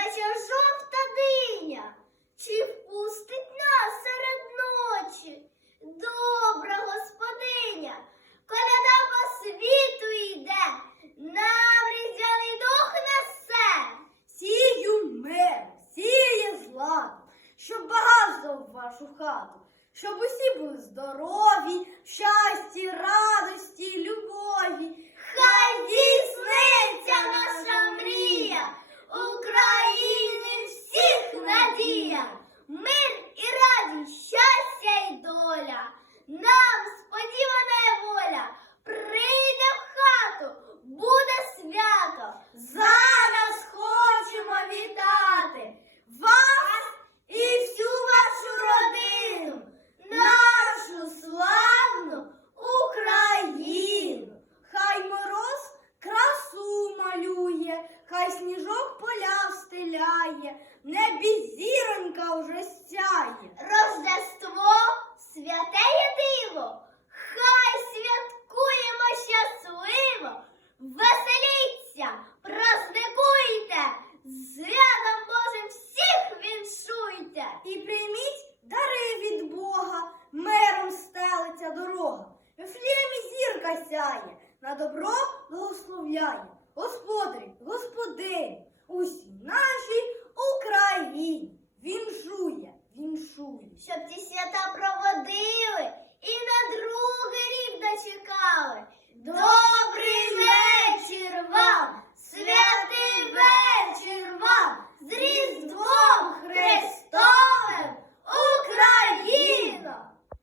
наче жовта диня, чи впустить нас серед ночі. Добра господиня, коляда по світу йде, навріздяний дух несе, сію мир, сіє зла, щоб багато в вашу хату, щоб усі були здорові, щасті, радості. Всіх в небі зіронька вже сяє. Рождество святе є диво, хай святкуємо щасливо, веселіться, праздникуйте, святом Божим всіх віншуйте. І прийміть дари від Бога, миром стелиться дорога. В Вифлеємі зірка сяє, на добро благословляє. Господарі, господині, Щоб ті свята проводили